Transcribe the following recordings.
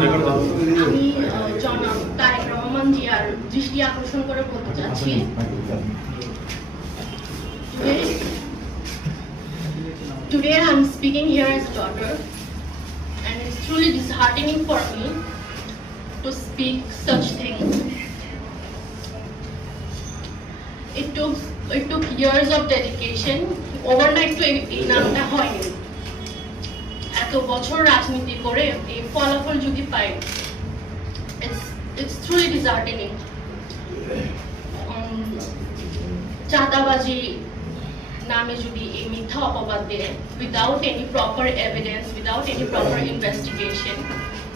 আমি আহ, জনাব তারেক রহমান জিয়ার দৃষ্টি আকর্ষণ করে বলতে চাচ্ছি Today, today I'm speaking here as a daughter, and it's truly disheartening for me to speak such things. It took it took years of dedication. Overnight to এই- এই নামটা হয়নি এত বছর রাজনীতি করে এই ফলাফল যদি পাই truly disheartening. চাঁদাবাজি নামে যদি এই মিথ্যা অপবাদ দেয় without any proper evidence without any proper investigation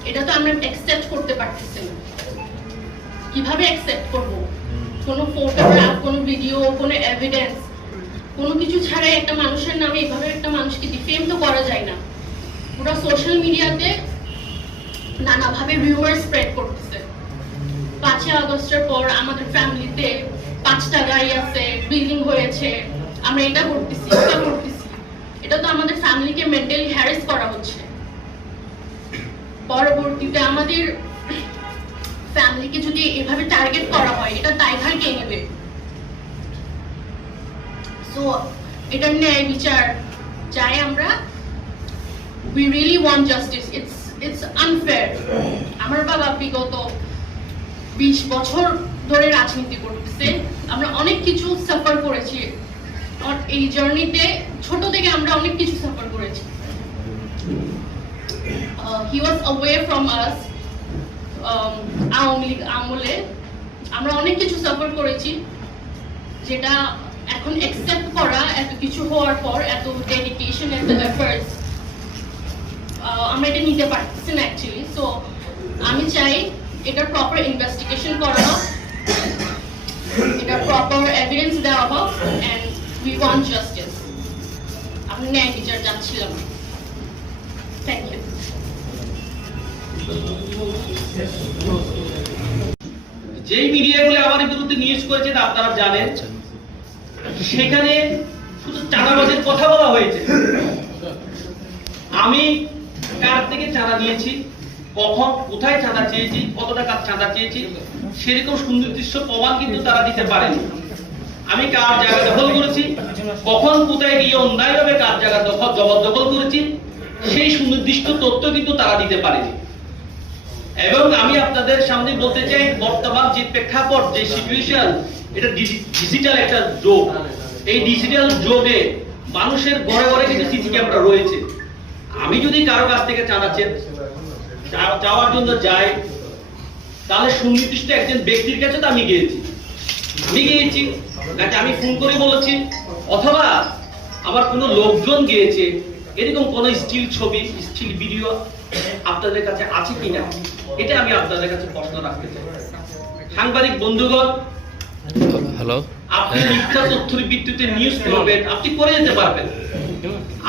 এটা তো আমরা অ্যাকসেপ্ট করতে পারতেছি না। কীভাবে অ্যাকসেপ্ট করব? কোনো ফটোগ্রাফ কোনো ভিডিও কোনো এভিডেন্স কোনো কিছু ছাড়াই একটা মানুষের নামে এইভাবে একটা মানুষকে ডিফেম তো করা যায় না। পুরো সোশ্যাল মিডিয়াতে নানাভাবে রিউমার স্প্রেড করতেছে। পাঁচই আগস্টের পর আমাদের ফ্যামিলিতে পাঁচটা গাড়ি আছে বিল্ডিং হয়েছে। আমরা এটা করতেছি এটা করতেছি। এটা তো আমাদের ফ্যামিলিকে মেন্টালি হ্যারেস করা হচ্ছে। পরবর্তীতে আমাদের ফ্যামিলিকে যদি এভাবে টার্গেট করা হয়, এটা দায়ভার কে নেবে? সো এটার ন্যায় বিচার। চাই আমরা we really want justice. It's it's unfair. আমার বাবা বিগত বিশ বছর ধরে রাজনীতি করতেছে। আমরা অনেক কিছু সাফার করেছি। এই জার্নিতে ছোট থেকে আমরা অনেক কিছু সাফার করেছি। He was away from us Awami League আমলে। আমরা অনেক কিছু সাফার করেছি। যেটা এখন অ্যাকসেপ্ট করা, এত কিছু হওয়ার পর, এত ডেডিকেশন এত এফার্টস আমরা এটা নিতে পারতেছি না অ্যাকচুয়ালি সো আমি চাই এটার প্রপার ইনভেস্টিগেশন করা হোক এটার প্রপার এভিডেন্স দেওয়া হোক অ্যান্ড উই ওয়ান্ট জাস্টিস আমি ন্যায় বিচার চাচ্ছিলাম। থ্যাংক ইউ মিডিয়াগুলো আমার বিরুদ্ধে নিউজ আপনারা জানেন। সেখানে শুধু চাঁদাবাজের কথা বলা হয়েছে। আমি কার থেকে চাঁদা নিয়েছি? কখন? কোথায় চাঁদা চেয়েছি? কত টাকা চাঁদা চেয়েছি? সেরকম সুনির্দিষ্ট প্রমাণ কিন্তু তারা দিতে আমি কার জায়গা দখল করেছি? কখন, কোথায়, গিয়ে অন্যায়ভাবে কার জায়গা দখল জবরদখল করেছি? সেই সুনির্দিষ্ট তথ্য কিন্তু তারা দিতে এবং আমি আপনাদের সামনে বলতে চাই, বর্তমান যে প্রেক্ষাপট, যে সিচুয়েশন এটা ডিজিটাল একটা যোগ। এই ডিজিটাল যোগে মানুষের ঘরে ঘরে কিন্তু সিসি ক্যামেরা রয়েছে। আমি যদি কারও কাছ থেকে চাঁদা চাওয়ার জন্য যাই, তাহলে সুনির্দিষ্ট একজন ব্যক্তির কাছে তো আমি গিয়েছি। আমি গিয়েছি, নাকি আমি ফোন করে বলেছি, অথবা আমার কোনো লোকজন গিয়েছে, এরকম কোনো স্টিল ছবি, স্টিল ভিডিও আপনাদের কাছে আছে কিনা, এটা আমি আপনাদের কাছে প্রশ্ন রাখতে চাই। সাংবাদিক বন্ধুগণ হ্যালো আপনি মিথ্যা তথ্যের ভিত্তিতে নিউজ করবেন আপনি করে যেতে পারবেন।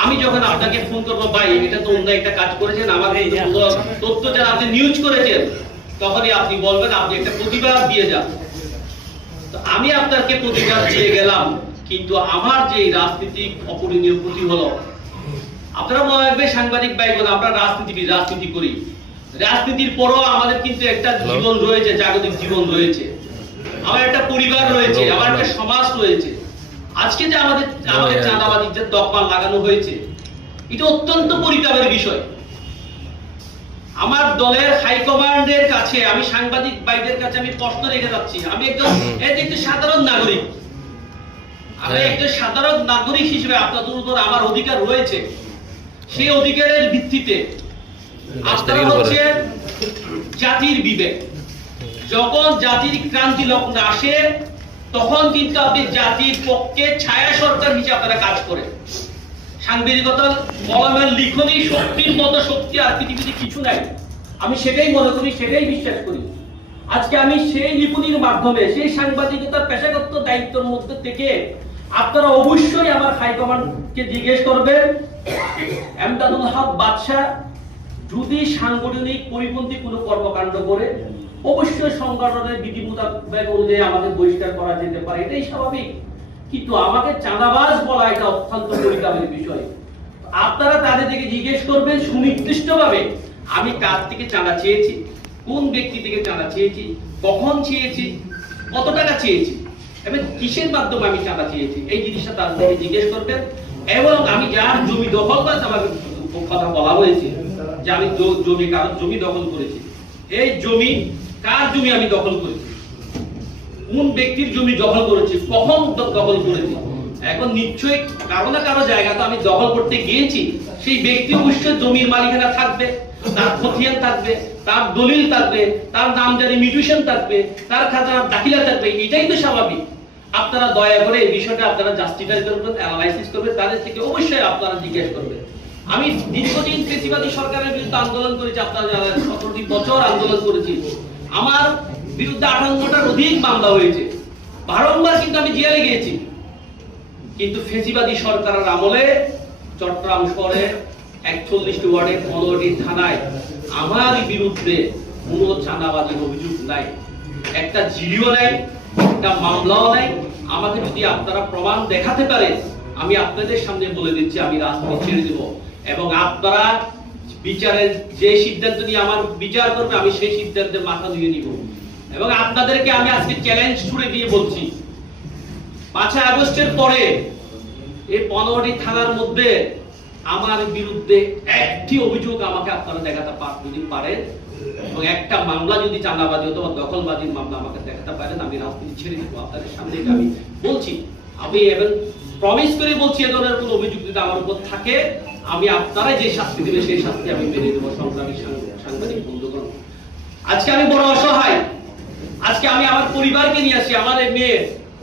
আমি যখন আপনাকে ফোন করব ভাই এটা তো অন্য একটা কাজ করেছেন আমাকে এই তথ্য যারা আপনি নিউজ করেছেন তখনই আপনি বলবেন আপনি একটা প্রতিবাদ দিয়ে যান। তো আমি আপনাকে প্রতিবাদ দিয়ে গেলাম কিন্তু আমার যে রাজনীতিক অপরিণীয় ক্ষতি হলো আপনারা মনে রাখবে সাংবাদিক ভাইগুলো আমরা রাজনীতিবিদ রাজনীতি করি। রাজনীতির পরও আমাদের কিন্তু একটা জীবন রয়েছে জাগতিক জীবন রয়েছে। আমার একটা পরিবার রয়েছে আমার একটা সমাজ রয়েছে। আজকে যে আমাদের আমাদের চাঁদাবাজির যে দকমান লাগানো হয়েছে এটা অত্যন্ত পরিতাপের বিষয়। আমার দলের হাইকমান্ডের কাছে আমি সাংবাদিক ভাইদের কাছে আমি প্রশ্ন রেখে যাচ্ছি। আমি একজন এই যে একজন সাধারণ নাগরিক। আমি হ্যাঁ। একজন সাধারণ নাগরিক হিসেবে আপনাদের উপর আমার অধিকার রয়েছে। সেই অধিকারের ভিত্তিতে আপনারা হচ্ছে জাতির বিবেক। যখন জাতির ক্রান্তি লগ্ন আসে, তখন কিন্তু আপনি জাতির পক্ষে ছায়া সরকার হিসেবে আপনারা কাজ করেন। সাংবাদিকতা কলমের লিখনি শক্তির মতো শক্তি আর পৃথিবীতে কিছু নাই। আমি সেটাই মনে করি, সেটাই বিশ্বাস করি। আজকে আমি সেই লিখনির মাধ্যমে, সেই সাংবাদিকতার পেশাগত দায়িত্বের মধ্যে থেকে আপনারা অবশ্যই আমার হাইকমান্ডকে জিজ্ঞেস করবেন, এমদাদুল হক বাদশাহ, যদি সাংগঠনিক পরিপন্থী কোনো কর্মকাণ্ড করে অবশ্যই সংগঠনের বিধি মোতাবেক অনুযায়ী আমাদের বহিষ্কার করা যেতে পারে, এটাই স্বাভাবিক। কিন্তু আমাকে চাঁদাবাজ বলা এটা অত্যন্ত পরিতাপের বিষয়। আপনারা তাদের থেকে জিজ্ঞেস করবেন সুনির্দিষ্টভাবে, আমি কার থেকে চাঁদা চেয়েছি, কোন ব্যক্তি থেকে চাঁদা চেয়েছি, কখন চেয়েছি, কত টাকা চেয়েছি, এবং কিসের মাধ্যমে আমি চাঁদা চেয়েছি, এই জিনিসটা তার থেকে জিজ্ঞেস করবেন। এবং আমি যার জমি দখল করেছে, আমাকে কথা বলা হয়েছে যে আমি জমি কারোর জমি দখল করেছি। এই জমি কার জমি আমি দখল করেছি? কোন ব্যক্তির জমি দখল করেছি? কখন দখল করেছি? এখন নিশ্চয়ই কারও না কারও জায়গা তো আমি দখল করতে গিয়েছি। সেই ব্যক্তি অবশ্যই জমির মালিকানা থাকবে, তার খতিয়ান থাকবে, তার দলিল থাকবে, তার নামজারি মিউটেশন থাকবে, তার খাতার দাখিলা থাকবে, এটাই তো স্বাভাবিক। আপনারা দয়া করে এই বিষয়টা আপনারা জাস্টিফাই করবেন অ্যানালাইসিস করবেন, তাদের থেকে অবশ্যই আপনারা জিজ্ঞেস করবেন। আমি দীর্ঘদিন কৃষিবাদী সরকারের বিরুদ্ধে আন্দোলন করেছি, আপনারা জানেন, সতেরোটি বছর আন্দোলন করেছি। আমার বিরুদ্ধে আটান্নটার অধিক মামলা হয়েছে। বারংবার কিন্তু আমি জেলে গিয়েছি। কিন্তু ফেসিবাদী সরকারের আমলে চট্টগ্রাম শহরে একচল্লিশটি ওয়ার্ডে পনেরোটি থানায় আমার বিরুদ্ধে কোনো চাঁদাবাজির অভিযোগ নাই। একটা জিডিও নাই, একটা মামলাও নাই। আমাকে যদি আপনারা প্রমাণ দেখাতে পারেন, আমি আপনাদের সামনে বলে দিচ্ছি, আমি রাজনীতি ছেড়ে দেব। এবং আপনারা বিচারের যে সিদ্ধান্ত নিয়ে আমার বিচার করবে, আমি সেই সিদ্ধান্তে মাথা দিয়ে নিব। এবং আপনাদেরকে আমি আজকে চ্যালেঞ্জ ছুড়ে দিয়ে বলছি। পাঁচই আগস্টের পরে এই পনেরোটি থানার মধ্যে আমার বিরুদ্ধে একটি অভিযোগ আমাকে আপনারা দেখাতে যদি পারেন, এবং একটা মামলা যদি চাঁদাবাজি অথবা দখলবাজির মামলা আমাকে দেখাতে পারেন, আমি রাজনীতি ছেড়ে দিব। আপনাদের সামনে আমি বলছি। আমি এবং প্রমিস করে বলছি, এ ধরনের কোনো অভিযোগ যদি আমার উপর থাকে আমি আপনারা যে শাস্তি দেবে সেই শাস্তি আমি মেনে দেবো সংগ্রামী সাংবাদিক বন্ধুগণ। আজকে আমি বড় অসহায়। আজকে আমি আমার পরিবারকে নিয়ে আসি আমার মেয়ে,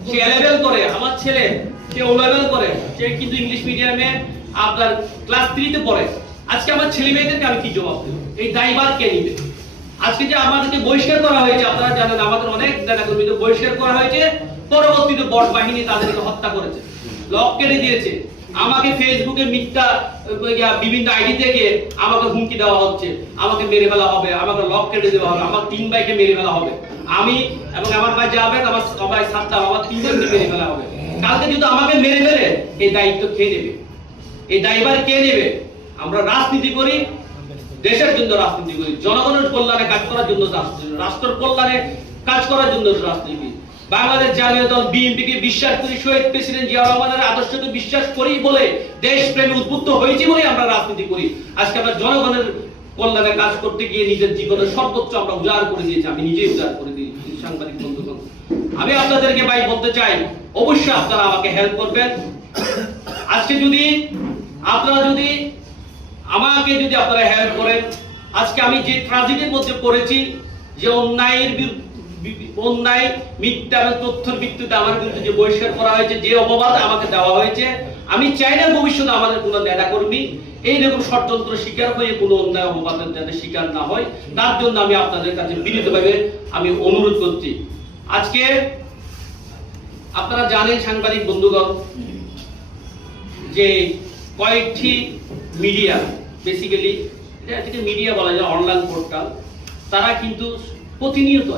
সে এলেভেল করে, আমার ছেলে, সে ও লেভেল করে, সে কিন্তু ইংলিশ মিডিয়ামে আপনার ক্লাস থ্রিতে পড়ে। আজকে আমার ছেলে মেয়েদেরকে আমি কি জবাব দেবো? এই দায়ভার কে নিবে? আজকে যে আমাদেরকে বহিষ্কার করা হয়েছে, আপনারা জানেন আমাদের অনেক নেতাকর্মীদের বহিষ্কার করা হয়েছে, পরবর্তীতে বট বাহিনী তাদেরকে হত্যা করেছে। লক কেটে দিয়েছে। আমাকে ফেসবুকে মিথ্যা বিভিন্ন আইডি থেকে আমাকে হুমকি দেওয়া হচ্ছে। আমাকে মেরে ফেলা হবে, আমাকে লক কেটে দেওয়া হবে, আমার তিন ভাইকে মেরে ফেলা হবে। আমি এবং আমার ভাই যাবেন আমার সবাই সাতটা, আমার তিনজনকে মেরে ফেলা হবে। কালকে যদি আমাকে মেরে ফেলে, এই দায়িত্ব কে নেবে? এই দায়ভার কে নেবে? আমরা রাজনীতি করি, দেশের জন্য রাজনীতি করি, জনগণের কল্যাণে কাজ করার জন্য রাষ্ট্রের কল্যাণে কাজ করার জন্য রাজনীতি। বাংলাদেশ জাতীয় দল বিএনপি কে বিশ্বাস করি শহীদ প্রেসিডেন্ট জিয়া রহমানের আদর্শকে বিশ্বাস করি বলে দেশ প্রেমে উদ্বুদ্ধ হয়েছি বলে আমরা রাজনীতি করি। আজকে আমরা জনগণের কল্যাণে কাজ করতে গিয়ে নিজের জীবনের সর্বোচ্চ আমরা উজাড় করে দিয়েছি। আমি নিজেই উজাড় করে দিয়েছি, সাংবাদিক বন্ধুগণ। আমি আপনাদেরকে ভাই বলতে চাই, অবশ্যই আপনারা আমাকে হেল্প করবেন। আজকে যদি আপনারা যদি আমাকে যদি আপনারা হেল্প করেন, আজকে আমি যে ট্রাজেডির মধ্যে পড়েছি, যে অন্যায়ের বিরু- বি- অন্যায় মিথ্যা তথ্যের ভিত্তিতে আমার বিরুদ্ধে যে বহিষ্কার করা হয়েছে, যে অপবাদ আমাকে দেওয়া হয়েছে, আমি চাই না ভবিষ্যতে আমাদের কোনো নেতা কর্মী এইরকম ষড়যন্ত্র শিকার হয়ে কোনো অন্যায় অপবাদের যাতে শিকার না হয়। তার জন্য আমি আপনাদের কাছে বিনীতভাবে আমি অনুরোধ করছি। আজকে আপনারা জানেন সাংবাদিক বন্ধুগণ, যে কয়েকটি মিডিয়া বেসিক্যালি এটাকে মিডিয়া বলা যায় অনলাইন পোর্টাল তারা কিন্তু প্রতিনিয়ত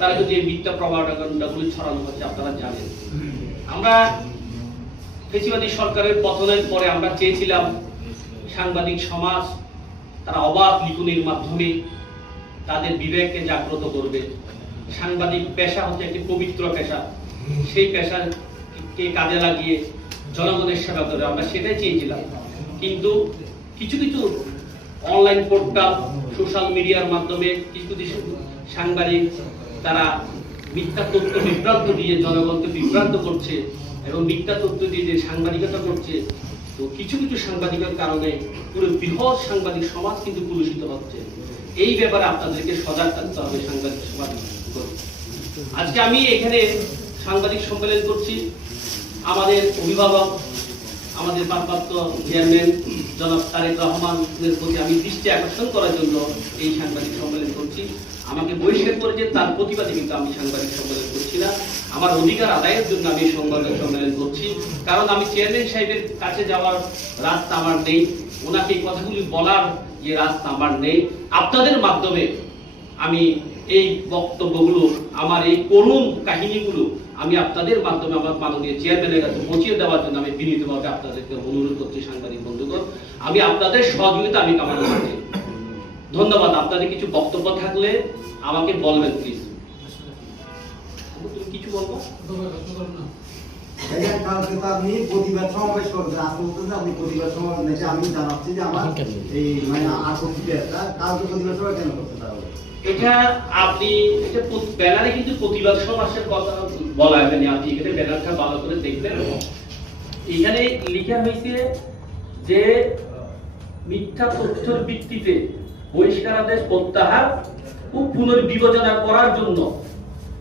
তারা কিন্তু এই মিথ্যা প্রভাবগুলি ছড়ানো হচ্ছে, আপনারা জানেন। আমরা ফেসিবাদী সরকারের পতনের পরে আমরা চেয়েছিলাম সাংবাদিক সমাজ, তারা অবাধ লিখনির মাধ্যমে তাদের বিবেককে জাগ্রত করবে। সাংবাদিক পেশা হচ্ছে একটি পবিত্র পেশা। সেই পেশাকে কাজে লাগিয়ে জনগণের সেবা করে আমরা সেটাই চেয়েছিলাম। কিন্তু কিছু কিছু অনলাইন পোর্টাল, সোশ্যাল মিডিয়ার মাধ্যমে কিছু কিছু সাংবাদিক তারা মিথ্যা তথ্য, বিভ্রান্ত দিয়ে জনগণকে বিভ্রান্ত করছে এবং মিথ্যা তথ্য দিয়ে যে সাংবাদিকতা করছে, তো কিছু কিছু সাংবাদিকের কারণে পুরো বৃহৎ সাংবাদিক সমাজ কিন্তু কলুষিত হচ্ছে। এই ব্যাপারে আপনাদেরকে সজাগ থাকতে হবে সাংবাদিক সমাজ আজকে আমি এখানে সাংবাদিক সম্মেলন করছি। আমাদের অভিভাবক, আমাদের ভারপ্রাপ্ত চেয়ারম্যান জনাব তারেক রহমানের প্রতি আমি দৃষ্টি আকর্ষণ করার জন্য এই সাংবাদিক সম্মেলন করছি। আমাকে বহিষ্কার করেছে তার প্রতিবাদে কিন্তু আমি সাংবাদিক সম্মেলন করছি না। আমার অধিকার আদায়ের জন্য আমি এই সংবাদ সম্মেলন করছি। কারণ আমি চেয়ারম্যান সাহেবের কাছে যাওয়ার রাস্তা আমার নেই। ওনাকে এই কথাগুলি বলার যে রাস্তা আমার নেই। আপনাদের মাধ্যমে আমি এই বক্তব্যগুলো, আমার এই করুণ কাহিনীগুলো আমি আপনাদের মাধ্যমে আমার মাননীয় চেয়ারম্যানের কাছে পৌঁছে দেওয়ার জন্য আমি বিনীতভাবে আপনাদেরকে অনুরোধ করছি সাংবাদিক বন্ধুগণ। আমি আপনাদের সহযোগিতা আমি কামনা করছি। ধন্যবাদ আপনাদের কিছু বক্তব্য থাকলে আমাকে বলবেন প্লিজ তুমি কিছু বলব? কালকে তো আপনি প্রতিবাদ সমাবেশ করেছেন আজকে বলতেছেন আপনি প্রতিবাদ সমাবেশ আমি জানাচ্ছি যে আমার এই মানে আপত্তিটা কালকে প্রতিবাদ সভা কেন করতে তাহলে এটা আপনি এটা ব্যানারে কিন্তু প্রতিবাদ কথা বলা হয়নি আপনি এখানে ব্যানারটা ভালো করে দেখবেন। এখানে লেখা হয়েছে যে মিথ্যা তথ্যের ভিত্তিতে বহিষ্কারাদেশ প্রত্যাহার ও পুনর্বিবেচনা করার জন্য।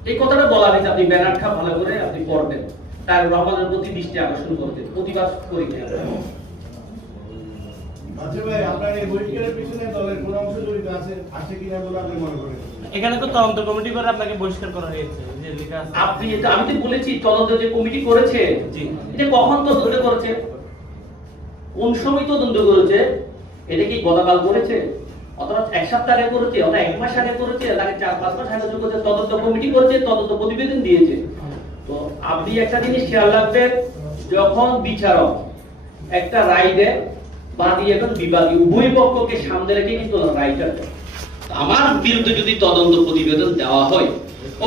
এই কথাটা বলা হয়েছে আপনি ব্যানারটা ভালো করে আপনি পড়বেন। তার রহমানের প্রতি দৃষ্টি আকর্ষণ করতে প্রতিবাদ করি না। ভাই আপনার এই বহিষ্কারের পিছনে দলের কোন অংশ জড়িত আছে? আছে কিনা বলে আপনি করেন? এখানে তো তদন্ত কমিটি করে আপনাকে বহিষ্কার করা হয়েছে যে লেখা আপনি এটা আমি তো বলেছি তদন্ত যে কমিটি করেছে এটা কখন তদন্ত করেছে? কোন সময় তদন্ত করেছে? এটা কি গতকাল করেছে? অথবা এক করেছে অথবা এক মাস আগে করেছে নাকি চার পাঁচ মাস আগে করেছে তদন্ত কমিটি করেছে, তদন্ত প্রতিবেদন দিয়েছে। তো আপনি একটা জিনিস খেয়াল রাখবেন, যখন বিচারক একটা রায় বিবাদী উভয় পক্ষকে সামনে রেখে কিন্তু রায়টা আমার বিরুদ্ধে যদি তদন্ত প্রতিবেদন দেওয়া হয়,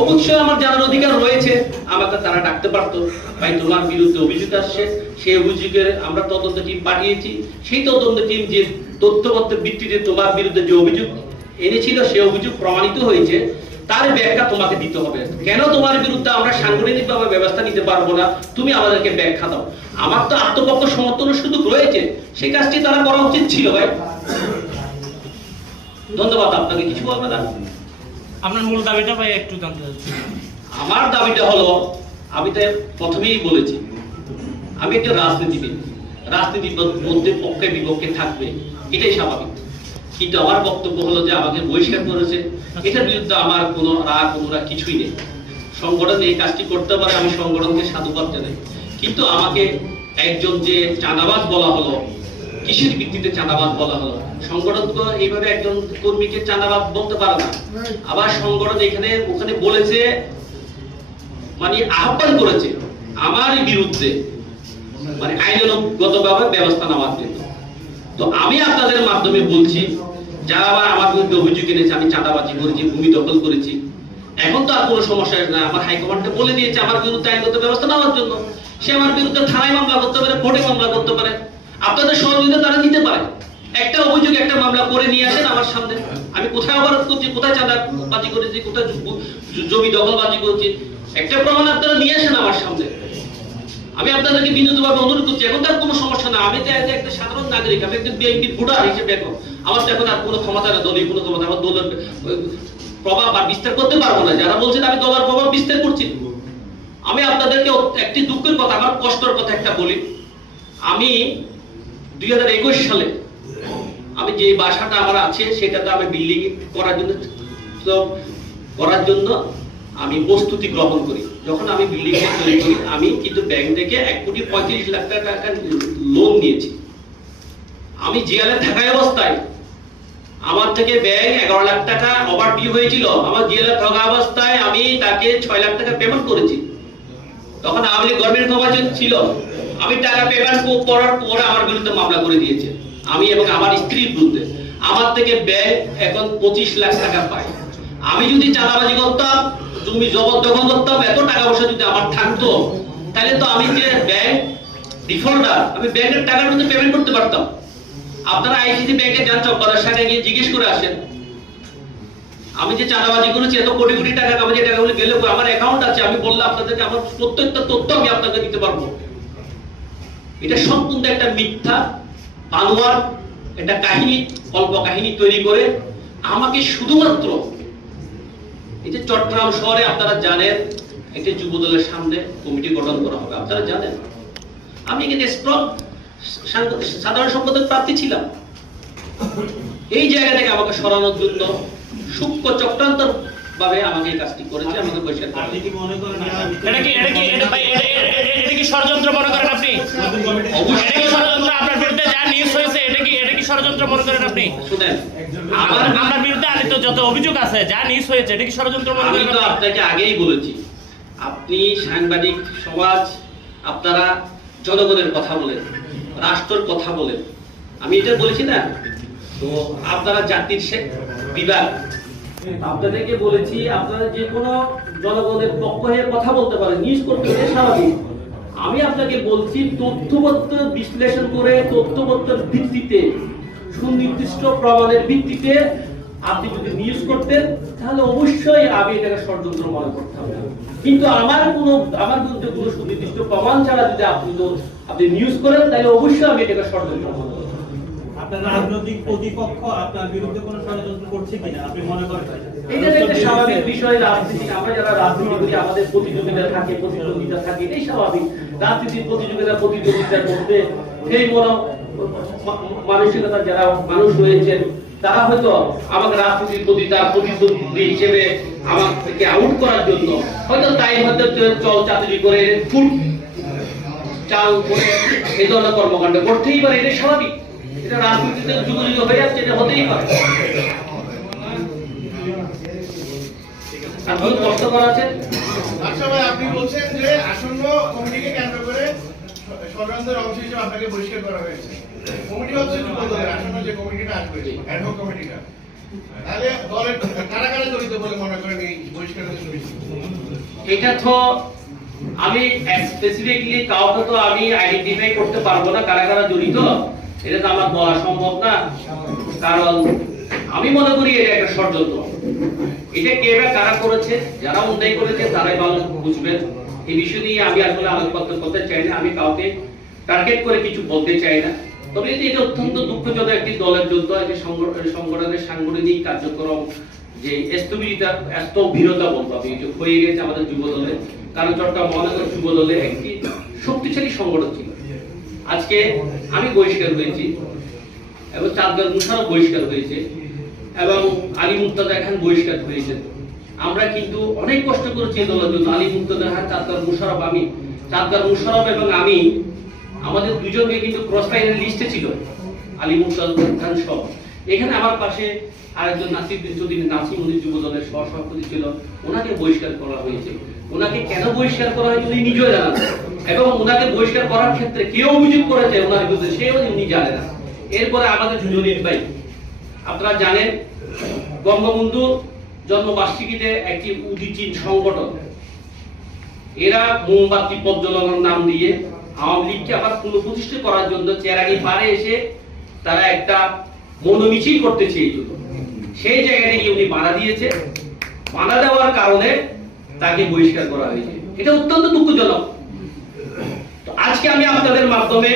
অবশ্যই আমার জানার অধিকার রয়েছে, আমাকে তারা ডাকতে পারতো। ভাই, তোমার বিরুদ্ধে অভিযোগ আসছে, সেই অভিযোগের আমরা তদন্ত টিম পাঠিয়েছি, সেই তদন্ত টিম যে তথ্যপত্রের ভিত্তিতে তোমার বিরুদ্ধে যে অভিযোগ এনেছিল সে অভিযোগ প্রমাণিত হয়েছে। তার ব্যাখ্যা তোমাকে দিতে হবে। কেন তোমার বিরুদ্ধে আমরা সাংগঠনিকভাবে ব্যবস্থা নিতে পারব না? তুমি আমাদেরকে ব্যাখ্যা দাও। আমার তো আত্মপক্ষ সমর্থনের সুযোগ রয়েছে। সেই কাজটি তারা করা উচিত ছিল ভাই। ধন্যবাদ আপনাকে কিছু বলবে না? আপনার মূল দাবিটা ভাই একটু জানতে আমার দাবিটা হলো আমি তো প্রথমেই বলেছি আমি একটা রাজনীতিবিদ। রাজনীতির মধ্যে পক্ষে বিপক্ষে থাকবে। এটাই স্বাভাবিক। কিন্তু আমার বক্তব্য হলো যে আমাকে বহিষ্কার করেছে। এটার বিরুদ্ধে আমার কোনো রাগ অনুরাগ কিছুই নেই। সংগঠন এই কাজটি করতে পারে আমি সংগঠনকে সাধুবাদ জানাই। কিন্তু আমাকে একজন যে চাঁদাবাজ বলা হলো কিসের ভিত্তিতে চাঁদাবাজ বলা হলো? সংগঠন তো এইভাবে একজন কর্মীকে চাঁদাবাজ বলতে পারে না। আবার সংগঠন এখানে ওখানে বলেছে মানে আহ্বান করেছে আমার বিরুদ্ধে মানে আইনগতভাবে ব্যবস্থা নেওয়ার জন্য। তো আমি আপনাদের মাধ্যমে বলছি, যারা আবার আমার বিরুদ্ধে অভিযোগ এনেছে, আমি চাঁদাবাজি করেছি, ভূমি দখল করেছি, এখন তো আর কোনো সমস্যা না আমার হাইকমান্ডকে বলে দিয়েছে, আমার বিরুদ্ধে আইনগত ব্যবস্থা নেওয়ার জন্য। সে আমার বিরুদ্ধে থানায় মামলা করতে পারে, কোর্টে মামলা করতে পারে। আপনাদের সহযোগিতা তারা নিতে পারে। একটা অভিযোগ, একটা মামলা করে নিয়ে আসেন আমার সামনে। আমি কোথায় অবরোধ করছি, কোথায় চাঁদাবাজি করেছি, কোথায় জমি দখলবাজি করেছি, একটা প্রমাণ আপনারা নিয়ে আসেন আমার সামনে। আমি আপনাদেরকে বিনীতভাবে অনুরোধ করছি, এখন তার কোনো সমস্যা না। আমি তো একটা সাধারণ নাগরিক, আমি একজন বিএনপি ভোটার হিসেবে এখন। আমার তো এখন আর কোনো ক্ষমতা না দলীয় কোনো ক্ষমতা, আমার দলের প্রভাব আর বিস্তার করতে পারব না। যারা বলছেন আমি দলের প্রভাব বিস্তার করছি আমি আপনাদেরকে একটি দুঃখের কথা, আমার কষ্টের কথা একটা বলি। আমি দুই হাজার একুশ সালে আমি যে বাসাটা আমার আছে, সেটাতে আমি বিল্ডিং করার জন্য করার জন্য আমি প্রস্তুতি গ্রহণ করি। যখন আমি বিল্ডিং তৈরি করি, আমি কিন্তু ব্যাংক থেকে এক কোটি পঁয়ত্রিশ লাখ টাকা লোন নিয়েছি। আমি জিয়ালে থাকা অবস্থায়, আমার থেকে ব্যাংক এগারো লাখ টাকা ওভার ডিউ হয়েছিল। আমার জিয়ালে থাকা অবস্থায় আমি তাকে ছয় লাখ টাকা পেমেন্ট করেছি। তখন আওয়ামী লীগ গভর্নমেন্ট ক্ষমতা ছিল। আমি টাকা পেমেন্ট করার পরে আমার বিরুদ্ধে মামলা করে দিয়েছে। আমি এবং আমার স্ত্রীর বিরুদ্ধে। আমার থেকে ব্যাংক এখন পঁচিশ লাখ টাকা পায়। আমি যদি চাঁদাবাজি করতাম জমি জবরদখল করতাম, এত টাকা পয়সা যদি আমার থাকতো, তাহলে তো আমি যে ব্যাংক ডিফল্টার আমি ব্যাংকের টাকার মধ্যে পেমেন্ট করতে পারতাম। আপনারা আইসিসি ব্যাংকে যান, চক্করের সাথে গিয়ে জিজ্ঞেস করে আসেন। আমি যে চাঁদাবাজি করেছি, এত কোটি কোটি টাকা আমি যে টাকাগুলো গেলে আমার অ্যাকাউন্ট আছে, আমি বললাম আপনাদেরকে আমার প্রত্যেকটা তথ্য আমি আপনাকে দিতে পারব। এটা সম্পূর্ণ একটা মিথ্যা, বানোয়ার, একটা কাহিনী কল্প কাহিনী তৈরি করে আমাকে শুধুমাত্র এই যে চট্টগ্রাম শহরে আপনারা জানেন একটি যুব দলের সামনে কমিটি গঠন করা হবে। আপনারা জানেন? আমি এখানে স্ট্রং সাধারণ সম্পাদক প্রার্থী ছিলাম। এই জায়গা থেকে আমাকে সরানোর জন্য সূক্ষ্ম চক্রান্ত ভাবে আমাকে এই কাজটি করেছে আমাকে করা আপনি কি মনে করেন এটা কি এটা কি এটা কি ষড়যন্ত্র মনে করেন আপনি? অবশ্যই। ষড়যন্ত্র আপনার বিরুদ্ধে? ষড়যন্ত্র মনে করেন আপনি? আমার আমার আপনার বিরুদ্ধে আনিত যত অভিযোগ আছে যা নিউজ হয়েছে এটা কি ষড়যন্ত্র মনে করেন আপনাকে আগেই বলেছি আপনি সাংবাদিক সমাজ আপনারা জনগণের কথা বলেন রাষ্ট্রের কথা বলেন। আমি এটা বলেছি না? তো আপনারা জাতির বিভাগ। আপনাদেরকে বলেছি আপনারা যে কোনো জনগণের পক্ষ হয়ে কথা বলতে পারেন নিউজ করতে স্বাভাবিক। আমি আপনাকে বলছি তথ্যপত্র বিশ্লেষণ করে তথ্যপত্রের ভিত্তিতে সুনির্দিষ্ট প্রমাণের ভিত্তিতে আপনি যদি নিউজ করতেন তাহলে অবশ্যই আমি এটাকে ষড়যন্ত্র মনে করতাম কিন্তু আমার কোনো আমার বিরুদ্ধে কোনো সুনির্দিষ্ট প্রমাণ ছাড়া যদি আপনি তো আপনি নিউজ করেন তাহলে অবশ্যই আমি এটাকে ষড়যন্ত্র মনে করতাম। আপনার রাজনৈতিক প্রতিপক্ষ আপনার বিরুদ্ধে কোনো ষড়যন্ত্র করছে কিনা আপনি মনে করেন? এটা একটা স্বাভাবিক বিষয় রাজনীতি আমরা যারা রাজনীতি করি আমাদের প্রতিযোগিতা থাকে প্রতিযোগিতা থাকে এটাই স্বাভাবিক। রাজনীতির প্রতিযোগিতা প্রতিযোগিতার মধ্যে সেই মন মানসিকতা যারা মানুষ রয়েছেন, তারা হয়তো আমাকে রাজনীতির প্রতি, তার প্রতিদ্বন্দ্বী হিসেবে আমাকে আউট করার জন্য, হয়তো তাই হয়তো চল চাতুরি করে, ফুট চাল করে এই ধরনের কর্মকাণ্ড করতেই পারে, এটা স্বাভাবিক। এটা রাজনীতিতে যুগ হয়ে যাচ্ছে, এটা হতেই পারে। আচ্ছা আপনি বলছেন যে আসন্ন কমিটিকে কেন্দ্র করে ষড়যন্ত্রের অংশ হিসেবে আপনাকে বহিষ্কার করা হয়েছে। কমিটি হচ্ছে যুব দলের আসন্ন যে কমিটিটা আসবে অ্যাডহক কমিটিটা। তাহলে দলের কারা কারা জড়িত বলে মনে করেন এই বহিষ্কারের জন্য এটা তো আমি স্পেসিফিকলি কাউকে তো আমি আইডেন্টিফাই করতে পারব না কারা কারা জড়িত। এটা তো আমার বলা সম্ভব না। কারণ আমি মনে করি এটা একটা ষড়যন্ত্র। এটা কে বা কারা করেছে যারা অন্যায় করেছে তারাই ভালো বুঝবেন। এই বিষয় নিয়ে আমি আসলে আলোকপাত করতে চাই না। আমি কাউকে টার্গেট করে কিছু বলতে চাই না। তবে এটা অত্যন্ত দুঃখজনক একটি দলের জন্য একটি সংগঠন- সংগঠনের সাংগঠনিক কার্যক্রম যে স্থবিরতা স্থবিরতা বলব আমি হয়ে গেছে আমাদের যুব দলে কারণ চট্টগ্রাম মহানগর যুব দলে একটি শক্তিশালী সংগঠন ছিল। আজকে আমি বহিষ্কার হয়েছি এবং চাঁদগার মুশারফ বহিষ্কার হয়েছে এবং আলী মুক্তাদা এখন বহিষ্কার হয়েছে আমরা কিন্তু অনেক কষ্ট করেছি দলের জন্য। আলী মুক্তাদা খান চাঁদগার মুশারফ, আমি চাঁদগার মুশারফ এবং আমি আমাদের দুজনকে কিন্তু ক্রস লাইনের লিস্টে ছিল। আলী মুক্তাদা খান সব। এখানে আমার পাশে আরেকজন নাসির বিন চৌধুরী নাসিম উনি যুব দলের সহসভাপতি ছিল। ওনাকে বহিষ্কার করা হয়েছে। ওনাকে কেন বহিষ্কার করা হয়েছে উনি নিজেও জানান। এবং ওনাকে বহিষ্কার করার ক্ষেত্রে কেউ অভিযোগ করেছে ওনার বিরুদ্ধে, সেও উনি জানে না। এরপরে আমাদের জলিল ভাই। আপনারা জানেন, বঙ্গবন্ধু জন্মবার্ষিকীতে একটি উদিচীন সংগঠন। এরা মোমবাতি প্রজ্বলনের নাম দিয়ে আওয়ামী লীগকে আবার পুনঃপ্রতিষ্ঠা করার জন্য চেরাগি পারে এসে তারা একটা মনোমিছিল করতে চেয়েছিল। সেই জায়গায় গিয়ে উনি বাধা দিয়েছে। বাধা দেওয়ার কারণে তাকে বহিষ্কার করা হয়েছে। এটা অত্যন্ত দুঃখজনক। আজকে আমি আপনাদের মাধ্যমে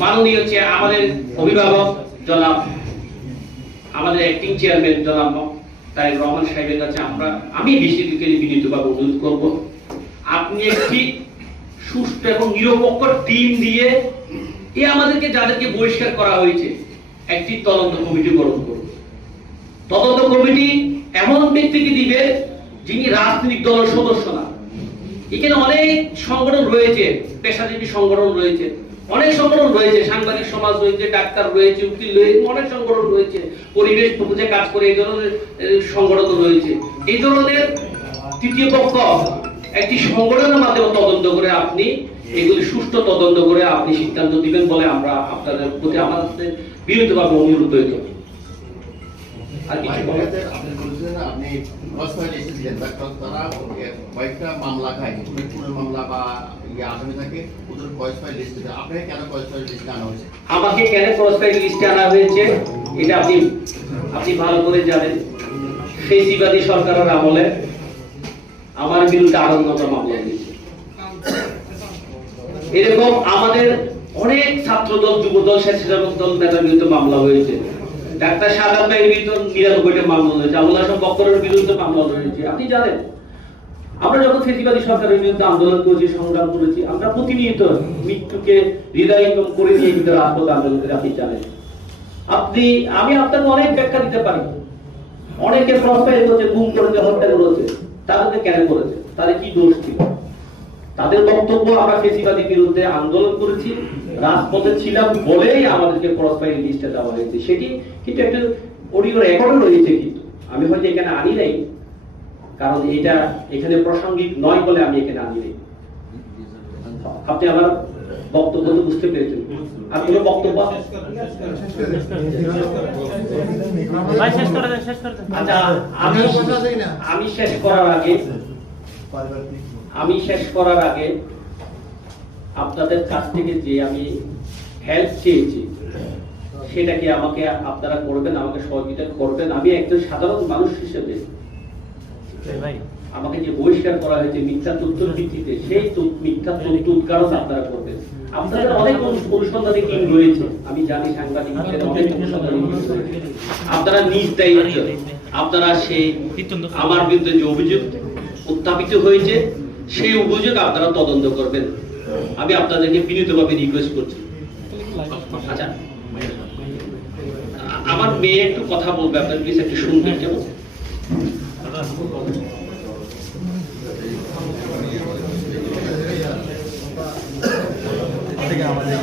মাননীয় চেয়ার আমাদের অভিভাবক জনাব, আমাদের অ্যাক্টিং চেয়ারম্যান জনাব তারেক রহমান সাহেবের কাছে আমরা আমি বেসিক্যালি বিনীতভাবে অনুরোধ করব। আপনি একটি সুষ্ঠু এবং নিরপেক্ষ টিম দিয়ে এ আমাদেরকে যাদেরকে বহিষ্কার করা হয়েছে, একটি তদন্ত কমিটি গঠন করুন। তদন্ত কমিটি এমন ব্যক্তিকে দিবে যিনি রাজনৈতিক দলের সদস্য না। এখানে অনেক সংগঠন রয়েছে, পেশাজীবী সংগঠন রয়েছে, অনেক সংগঠন রয়েছে, সাংবাদিক সমাজ রয়েছে, ডাক্তার রয়েছে, উকিল রয়েছে, অনেক সংগঠন রয়েছে, পরিবেশ যে কাজ করে, এই ধরনের সংগঠন রয়েছে। এই ধরনের তৃতীয় পক্ষ একটি সংগঠনের মাধ্যমে তদন্ত করে আপনি এগুলি সুষ্ঠু তদন্ত করে আপনি সিদ্ধান্ত দিবেন বলে আমরা আপনাদের প্রতি আমাদের বিরুদ্ধভাবে অনুরোধ আর কিছু আপনি কয়েকটা মামলা খায় মামলা বা ইয়ে ওদের আপনাকে কেন লিস্ট আনা হয়েছে? আমাকে কেন লিস্টে আনা হয়েছে? এটা আপনি আপনি ভালো করে জানেন। সরকারের আমলে আমার বিরুদ্ধে আনন্দতা মামলা দিয়েছে। এরকম আমাদের অনেক ছাত্র দল যুব দল স্বেচ্ছাসেবক দল নেতার বিরুদ্ধে মামলা হয়েছে। ডাক্তার সাদাত ভাইয়ের বিরুদ্ধে নিরানব্বইটা মামলা হয়েছে, আবুল হাসান বক্করের বিরুদ্ধে মামলা হয়েছে। আপনি জানেন, আমরা যখন ফেসিবাদী সরকারের বিরুদ্ধে আন্দোলন করেছি, সংগ্রাম করেছি, আমরা প্রতিনিয়ত মৃত্যুকে হৃদয়ঙ্গম করে নিয়ে কিন্তু রাজপথ আন্দোলন করে, আপনি জানেন। আপনি, আমি আপনাকে অনেক ব্যাখ্যা দিতে পারি। অনেকে প্রস্তাব করেছে, গুম করেছে, হত্যা করেছে। তাদেরকে কেন করেছে? তাদের কি দোষ ছিল? তাদের বক্তব্য আমরা ফেসিবাদীর বিরুদ্ধে আন্দোলন করেছি, রাজপথে ছিলাম বলেই আমাদেরকে প্রসপাইল লিস্টে দেওয়া হয়েছে। সেটি কিন্তু একটা অডিও রেকর্ডও রয়েছে কিন্তু। আমি হয়তো এখানে আনি নাই, কারণ এটা এখানে প্রাসঙ্গিক নয় বলে আমি এখানে আনি নাই। আপনি আমার বক্তব্য বুঝতে পেরেছেন। বক্তব্য আচ্ছা আমি আমি শেষ করার আগে আমি শেষ করার আগে আপনাদের কাছ থেকে যে আমি হেল্প চেয়েছি সেটা কি আমাকে আপনারা করবেন আমাকে সহযোগিতা করবেন? আমি একজন সাধারণ মানুষ হিসেবে ভাই আমাকে যে বহিষ্কার করা হয়েছে মিথ্যা তথ্যের ভিত্তিতে সেই মিথ্যা তথ্য উৎকারণ আপনারা করবেন। আপনাদের অনেক অনু- অনুসন্ধানী রয়েছে। আমি জানি সাংবাদিকদের অনেক অনুসন্ধানী আপনারা নিজ দায়িত্ব আপনারা সেই আমার বিরুদ্ধে যে অভিযোগ উত্থাপিত হয়েছে সেই অভিযোগ আপনারা তদন্ত করবেন। আমি আপনাদেরকে বিনীতভাবে রিকোয়েস্ট করছি। আচ্ছা আমার মেয়ে একটু কথা বলবে আপনার প্লিজ একটু শুনবেন কেমন? থেকে আমাদের